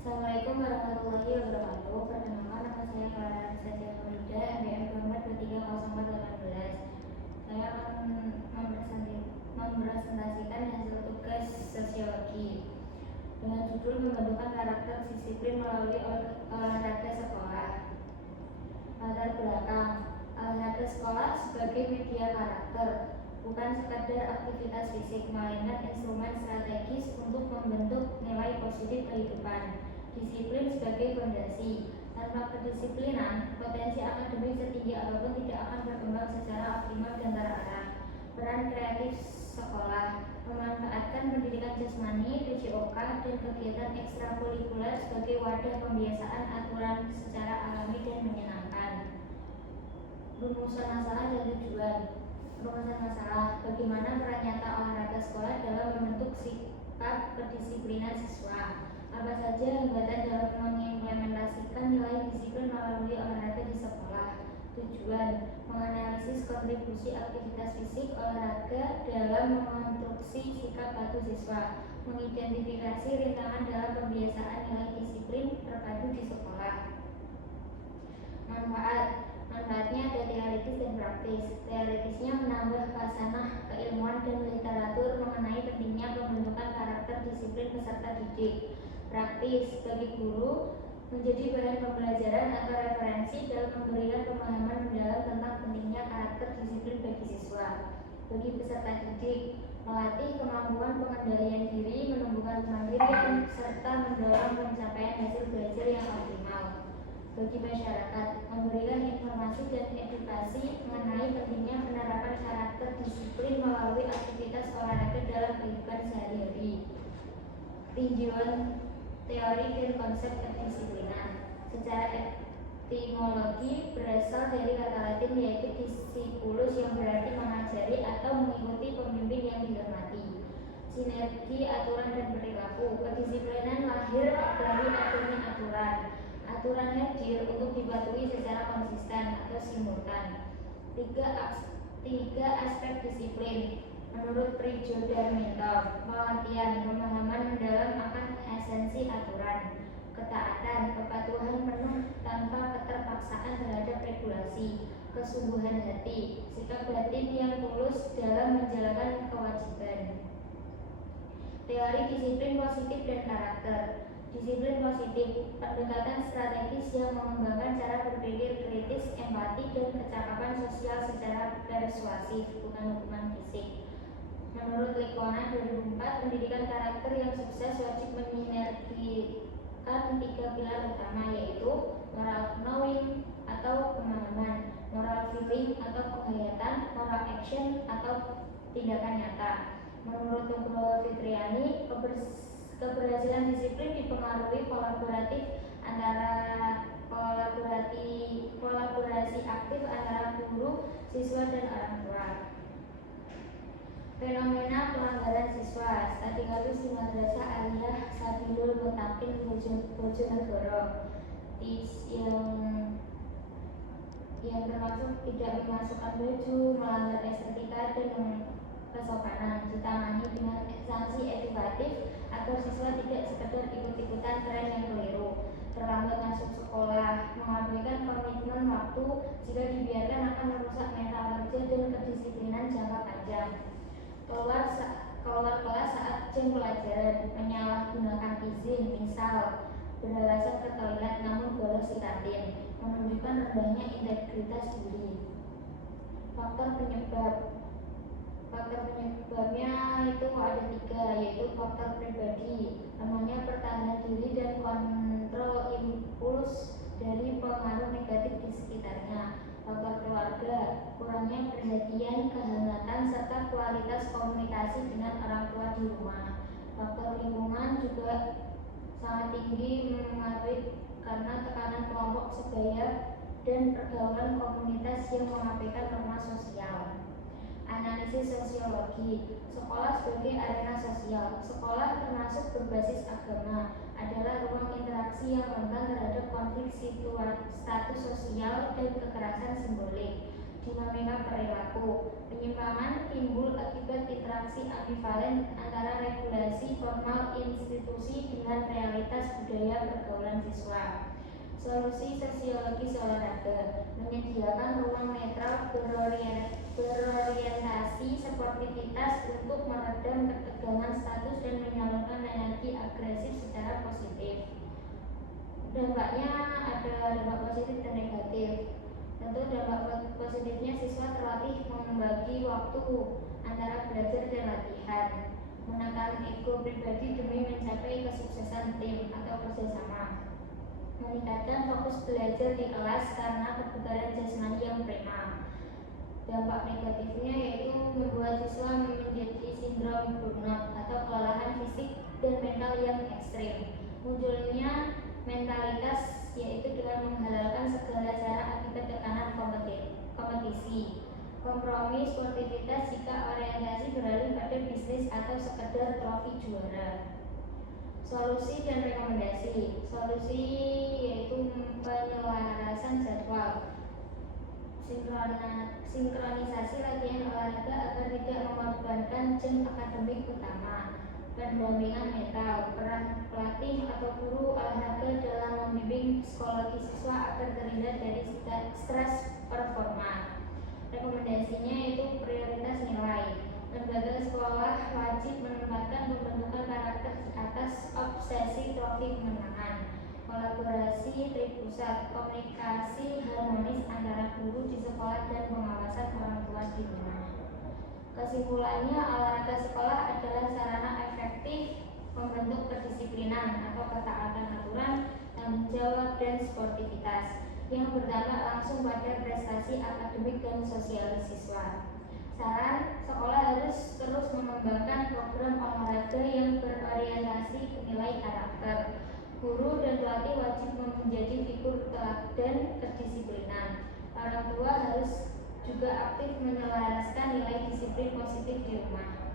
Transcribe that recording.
Assalamualaikum warahmatullahi wabarakatuh. Perkenalkan, nama saya Clara Saja Farida, MBM Format 230418. Saya akan mempresentasikan hasil tugas sosiologi dengan judul membentukkan karakter disiplin melalui olahraga sekolah. Latar belakang: olahraga sekolah sebagai media karakter, bukan sekadar aktivitas fisik, melainkan instrumen strategis untuk membentuk nilai positif kehidupan. Disiplin sebagai fondasi. Tanpa kedisiplinan, potensi akademik setinggi apapun tidak akan berkembang secara optimal dan terarah. Peran kreatif sekolah: memanfaatkan pendidikan jasmani, PJOK, dan kegiatan ekstrakurikuler sebagai wadah pembiasaan aturan secara alami dan menyenangkan. Rumusan masalah dan tujuan. Rumusan masalah: bagaimana peran nyata olahraga sekolah dalam membentuk sikap kedisiplinan siswa. Apa saja hambatan dalam mengimplementasikan nilai disiplin melalui olahraga di sekolah. Tujuan: menganalisis kontribusi aktivitas fisik olahraga dalam mengonstruksi sikap patuh siswa, mengidentifikasi rintangan dalam pembiasaan nilai disiplin terpadu di sekolah. Manfaatnya ada teoritis dan praktis. Teoritisnya menambah khasanah keilmuan dan literatur mengenai pentingnya pembentukan karakter disiplin peserta didik. Praktis: bagi guru menjadi bahan pembelajaran atau referensi dalam memberikan pemahaman mendalam tentang pentingnya karakter disiplin bagi siswa. Bagi peserta didik, melatih kemampuan pengendalian diri, menumbuhkan kemandirian, serta mendorong pencapaian hasil belajar yang optimal. Bagi masyarakat, memberikan informasi dan edukasi mengenai pentingnya penerapan karakter disiplin melalui aktivitas olahraga dalam kehidupan sehari-hari. Tinjauan teori dan konsep kedisiplinan. Secara etimologi berasal dari kata Latin yaitu discipulus, yang berarti mengajari atau mengikuti pemimpin yang dihormati. Sinergi aturan dan perilaku. Kedisiplinan lahir dari adanya aturan. Aturan hadir untuk dipatuhi secara konsisten atau simultan. Tiga aspek disiplin. Menurut Prijo Darminto: pengertian, pemahaman mendalam akan esensi aturan; ketaatan, kepatuhan penuh tanpa keterpaksaan terhadap regulasi; kesungguhan hati, sikap batin yang tulus dalam menjalankan kewajiban. Teori disiplin positif dan karakter. Disiplin positif: pendekatan strategis yang mengembangkan cara berpikir kritis, empati, dan kecakapan sosial secara persuasif, bukan hukuman fisik. Menurut Lekona 2004, pendidikan karakter yang sukses wajib menyinergikan tiga pilar utama, yaitu moral knowing atau pemahaman, moral feeling atau penghayatan, moral action atau tindakan nyata. Menurut Nugroho Fitriani, keberhasilan disiplin dipengaruhi kolaborasi aktif antara guru, siswa, dan orang tua. Fenomena pelanggaran siswa. Statika di Madrasah Aliyah Sabilul Muttaqin Bojonegoro yang termasuk tidak memasukkan baju, melanggar estetika dan kesopanan, ditangani dengan sanksi edukatif agar siswa tidak sekedar ikut-ikutan tren yang keliru. Terlambat masuk sekolah, mengabaikan komitmen waktu, jika dibiarkan akan merusak mental kerja dan kedisiplinan jangka panjang. Keluar kelas saat jam pelajaran, menyalahgunakan izin, misal beralasan ke toilet namun bolos di kantin, menunjukkan rendahnya integritas diri. Faktor penyebabnya itu ada tiga, yaitu faktor pribadi, lemahnya pertahanan diri dan kontrol impuls dari pengaruh negatif di sekitarnya. Faktor keluarga, kurangnya perhatian, kehangatan, serta kualitas komunikasi dengan orang tua di rumah. Faktor lingkungan juga sangat tinggi mempengaruhi karena tekanan kelompok sebaya dan pergaulan komunitas yang mengabaikan norma sosial. Analisis sosiologi. Sekolah sebagai arena sosial. Sekolah termasuk berbasis agama, adalah ruang interaksi yang rentan terhadap konflik status sosial dan kekerasan simbolik. dinamika perilaku. Penyimpangan timbul akibat interaksi ambivalen antara regulasi formal institusi dengan realitas budaya pergaulan siswa. Solusi sosiologis olahraga menyediakan ruang netral berorientasi sportivitas untuk meredam ketegangan status dan menyalurkan energi agresif secara positif. Dampaknya ada dampak positif dan negatif. Tentu dampak positifnya siswa terlatih membagi waktu antara belajar dan latihan, menekan ego pribadi demi mencapai kesuksesan tim atau kerjasama, meningkatkan fokus belajar di kelas karena kebugaran jasmani yang prima. Dampak negatifnya yaitu membuat siswa menjadi sindrom burnout atau kelelahan fisik dan mental yang ekstrim. Munculnya mentalitas yaitu dengan menghalalkan segala cara akibat tekanan kompetisi. Kompromi sportivitas jika orientasi beralih pada bisnis atau sekedar trofi juara. Solusi dan rekomendasi. Solusi yaitu penyelarasan jadwal, sinkronisasi latihan olahraga agar tidak mengorbankan jam akademik utama, pendampingan mental, peran pelatih atau guru olahraga dalam membimbing psikologi siswa agar terhindar dari stres performa. Rekomendasinya yaitu prioritas nilai. Lembaga sekolah wajib menempatkan pembentukan karakter di atas obsesi trofi kemenangan. Kolaborasi tripusat, komunikasi harmonis antara guru di sekolah dan pengawasan orang tua di rumah. Kesimpulannya, olahraga sekolah adalah sarana efektif membentuk kedisiplinan atau ketaatan aturan, tanggung jawab, dan sportivitas yang berdampak langsung pada prestasi akademik dan sosial siswa. Saran, sekolah harus terus mengembangkan program olahraga yang berorientasi ke nilai karakter. Guru dan pelatih wajib menjadi figur teladan kedisiplinan. Orang tua harus juga aktif menyelaraskan nilai disiplin positif di rumah.